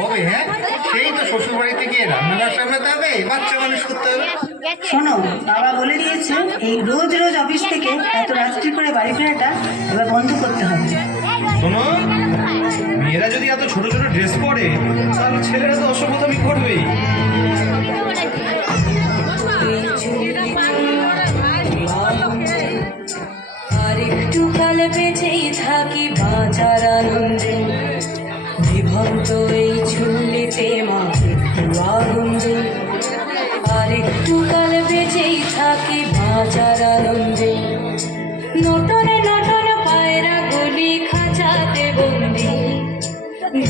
হবে? হ্যাঁ, সেই তো শ্বশুর বাড়ি থেকে রান্নাঘর সামলাতে হবে, বাচ্চা মানুষ করতে হবে। শোনো, বাবা বলে দিয়েছে এই রোজ রোজ অফিস থেকে এত রাত্রি করে বাড়ি ফেরাটা এবার বন্ধ করতে হবে। শোনো, মেয়েরা যদি এত ছোট ছোট ড্রেস পরে তাহলে ছেলেরা তো অসভ্যতামি করবেই। আর একটু কাল বেঁচেই থাকি বাঁচার আনন্দে, বিভক্ত এই চুল্লিতে মা একটু আগুন দে। আর একটু কাল বেঁচেই থাকি বাঁচার আনন্দে, নটনে নটন পায়রা গলি খাঁচাতে বন্দি,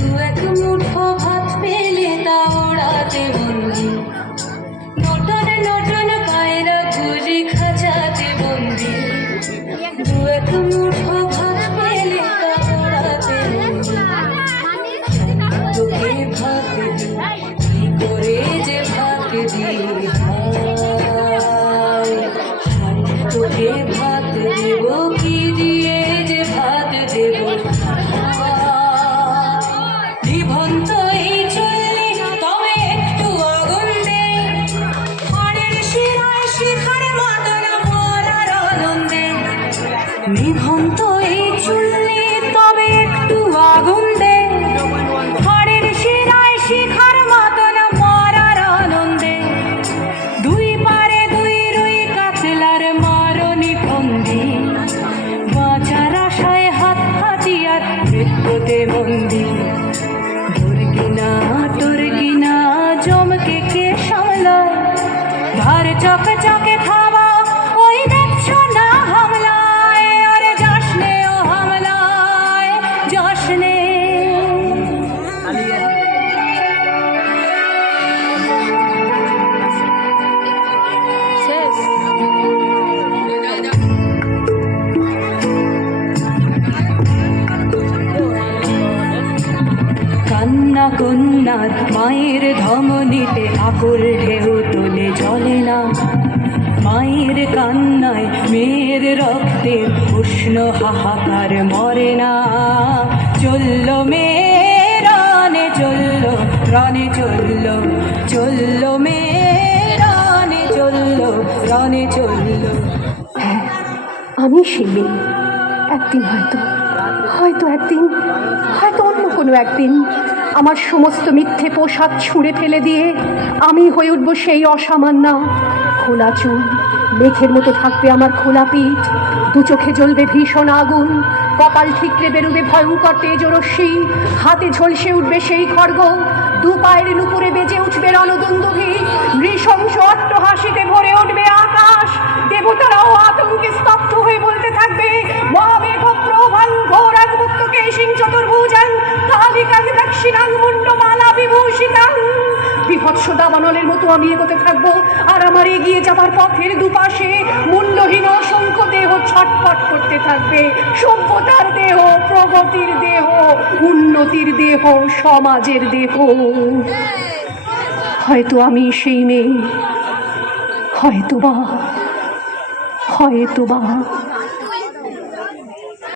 দু এক মুঠো ভাত পেলে তা ওড়াতে বন্দি। নটনে নটন পায়রা গলি খাঁচাতে বন্দি, দু এক মুঠো ভাত পেলে তা ওড়াতে বন্দি। তোকে ভাত দি কি করে যে ভাত দি, তোকে ভাত দেব কি দিয়ে যে ভাত দেব। জীবন্ত এই চুল্লি তবে একটু আগুন দে, খড়ের শিরায় শিখার মতন মরার আনন্দে। নিভন্ত এই চুল্লি তবে একটু আগুন দে, খড়ের শিরায় শিখার মতন মরার আনন্দে। দুই পারে দুই রুই কাতলার মারণি ফন্দি, বাঁচার আশায় হাত হাতিয়ার মৃত্যুতে বন্দি। তোর কিনা জমকে কে সামলায়, ধার চকে চকে থাবা ওই দেখছো না হামলায়। আরে যাসনে ও হামলায় যাসনে। কান্না কন্যার মায়ের ধমনীতে আকুল ঢেউ তোলে জলে না, মায়ের কান্নায় মেয়ের রক্তের উষ্ণ হাহাকার মরে না। চলল মেয়ে রানে চলল, রানে চলল, চলল মেয়ে রানে চলল, রানে চলল। হ্যাঁ, আমি সেই মেয়ে। একদিন হয়তো একদিন, হয়তো অন্য কোনো একদিন আমার সমস্ত মিথ্যে পোশাক ছুঁড়ে ফেলে দিয়ে আমি হয়ে উঠবো সেই অসামান্যা। খোলা চুল, মেঘের মতো থাকবে আমার খোলা পিঠ, দু চোখে জ্বলবে ভীষণ আগুন, কপাল ঠিকরে বেরোবে ভয়ঙ্কর তেজরশ্মি, হাতে ঝলসে উঠবে সেই খড়গ, দু পায়ের নুপুরে বেজে উঠবে রণদুন্দুভি, নৃশংস অট্টহাসিতে ভরে উঠবে আকাশ। দেবতারাও আতঙ্কে স্তব্ধ হয়ে বলতে থাকবে, মহামেঘ প্রভাং ঘোরাং মুক্ত কেশিং চতুর্ভুজাং কালিকাং দক্ষিণাং মুন্ডমালা বিভূষিতাং। বিভৎস দাবানলের মতো আমি এগোতে থাকবো, আর আমার এগিয়ে যাবার পথের দুপাশে মূল্যহীন অসংখ্য দেহ ছটফট করতে থাকবে। সভ্যতার দেহ, প্রগতির দেহ, উন্নতির দেহ, সমাজের দেহ। হয়তো আমি সেই মেয়ে, হয়তো বা